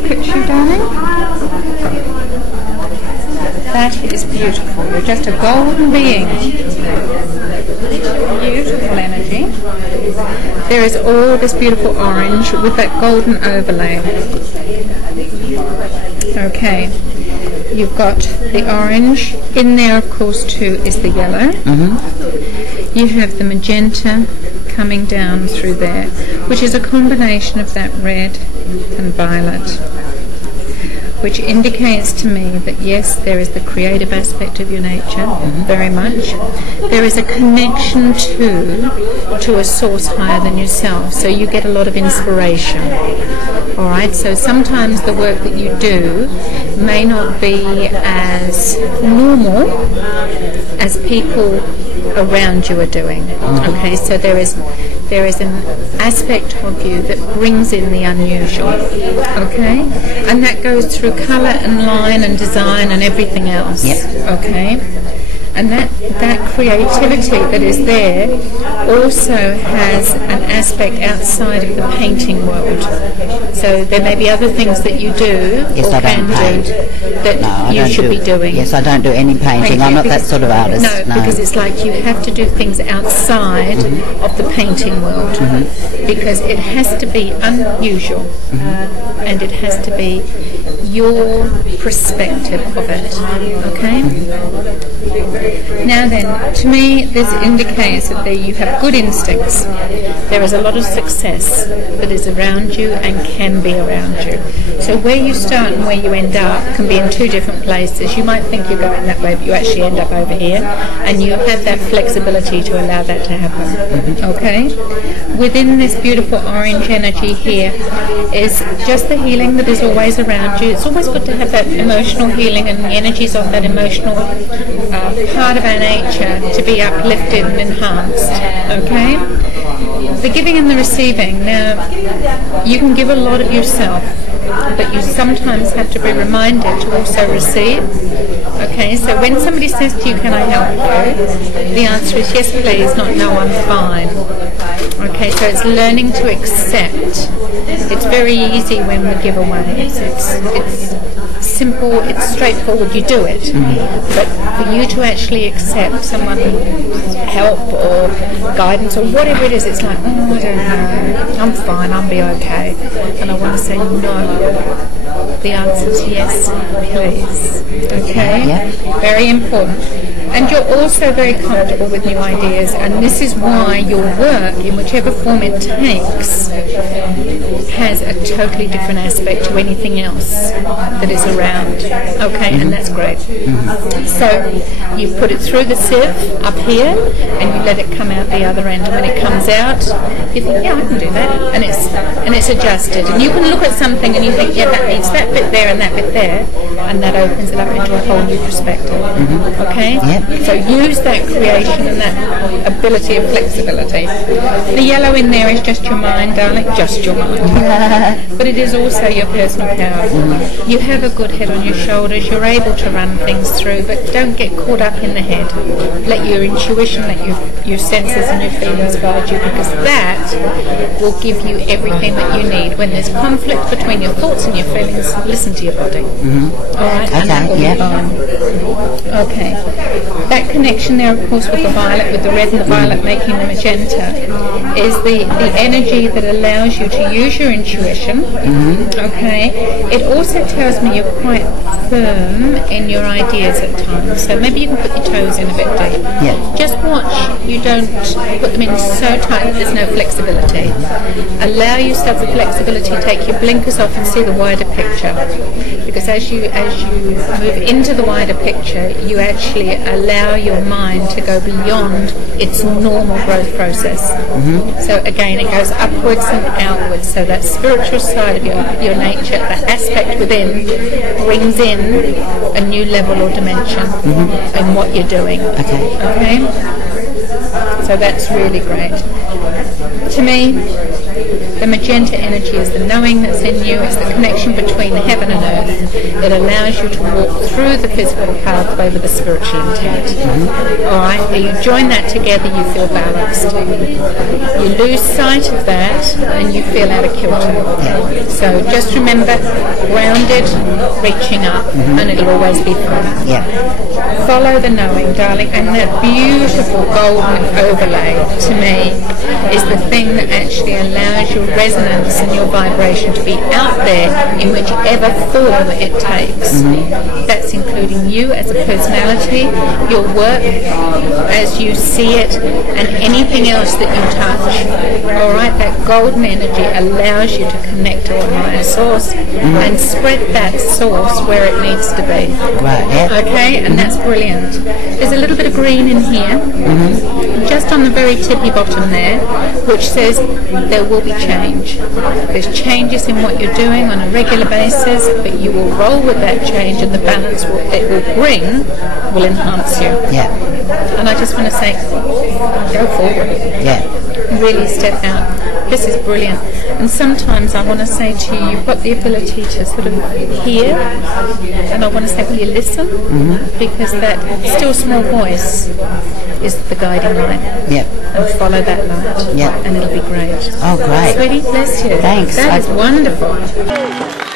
look at you, darling. That is beautiful. You're just a golden being. Beautiful energy. There is all this beautiful orange with that golden overlay. Okay. You've got the orange. In there, of course, too, is the yellow. You have the magenta coming down through there, which is a combination of that red and violet, which indicates to me that yes, there is the creative aspect of your nature, very much. There is a connection to a source higher than yourself, so you get a lot of inspiration. Alright, so sometimes the work that you do may not be as normal as people around you are doing. Okay, so there is an aspect of you that brings in the unusual. Okay, and that goes through colour and line and design and everything else. Okay, and that creativity that is there also has an aspect outside of the painting world. So there may be other things that you do or can do that you should be doing. Yes, I don't do any painting. I'm not that sort of artist. No, because it's like you have to do things outside of the painting world because it has to be unusual and it has to be your perspective of it. Okay? Now then, to me this indicates that you have good instincts. There is a lot of success that is around you and can be around you. So where you start and where you end up can be in two different places. You might think you're going that way, but you actually end up over here, and you have that flexibility to allow that to happen. Okay? Within this beautiful orange energy here is just the healing that is always around you. It's always good to have that emotional healing and the energies of that emotional part of our nature to be uplifted and enhanced. Okay? The giving and the receiving. Now, you can give a lot of yourself, but you sometimes have to be reminded to also receive. Okay, so when somebody says to you, can I help you? The answer is yes please, not no, I'm fine. Okay, so it's learning to accept. It's very easy when we give away. It's simple, it's straightforward, you do it. But for you to actually accept someone's help or guidance or whatever it is, it's like, oh, I don't know, I'm fine, I'll be okay. And I want to say no. The answer is yes, please. Okay? Very important. And you're also very comfortable with new ideas, and this is why your work, in whichever form it takes, has a totally different aspect to anything else that is around. Okay, and that's great. So you put it through the sieve up here, and you let it come out the other end. And when it comes out, you think, yeah, I can do that, and it's adjusted. And you can look at something and you think, yeah, that needs that bit there and that bit there, and that opens it up into a whole new perspective. Okay. So use that creation and that ability of flexibility. The yellow in there is just your mind, darling, just your mind. But it is also your personal power. You have a good head on your shoulders, you're able to run things through, but don't get caught up in the head. Let your intuition, let your senses and your feelings guide you, because that will give you everything that you need. When there's conflict between your thoughts and your feelings, listen to your body. Alright, and that will be fine. Okay. That connection there, of course, with the violet, with the red and the violet making the magenta, is the energy that allows you to use your intuition. Okay. It also tells me you're quite firm in your ideas at times, so maybe you can put your toes in a bit deep. Just watch you don't put them in so tight that there's no flexibility. Allow yourself the flexibility, take your blinkers off and see the wider picture, because as you move into the wider picture, you actually allow your mind to go beyond its normal growth process. So again, it goes upwards and outwards, so that spiritual side of your nature, that aspect within, brings in a new level or dimension in what you're doing. Okay? So that's really great. To me, the magenta energy is the knowing that's in you. It's the connection between heaven and earth. It allows you to walk through the physical pathway with the spiritual intent. Alright, when you join that together, you feel balanced. You lose sight of that and you feel out of kilter. Yeah. So just remember, grounded, reaching up, and it'll always be fun. Yeah. Follow the knowing, darling, and that beautiful golden overlay, to me, is the thing that actually allows your resonance and your vibration to be out there in whichever form it takes. That's including you as a personality, your work as you see it, and anything else that you touch. Alright, that golden energy allows you to connect to a higher source and spread that source where it needs to be. Right, yeah. Okay, and that's brilliant. There's a little bit of green in here, just on the very tippy bottom there, which says there will be change. There's changes in what you're doing on a regular basis, but you will roll with that change, and the balance it will bring will enhance you. Yeah. And I just want to say, go forward. Yeah. Really step out. This is brilliant. And sometimes I want to say to you, you've got the ability to sort of hear, and I want to say, will you listen? Because that still small voice is the guiding light. Yeah. And follow that light. Yeah. And it'll be great. Oh, great. Sweetie, bless you. Thanks. That is wonderful.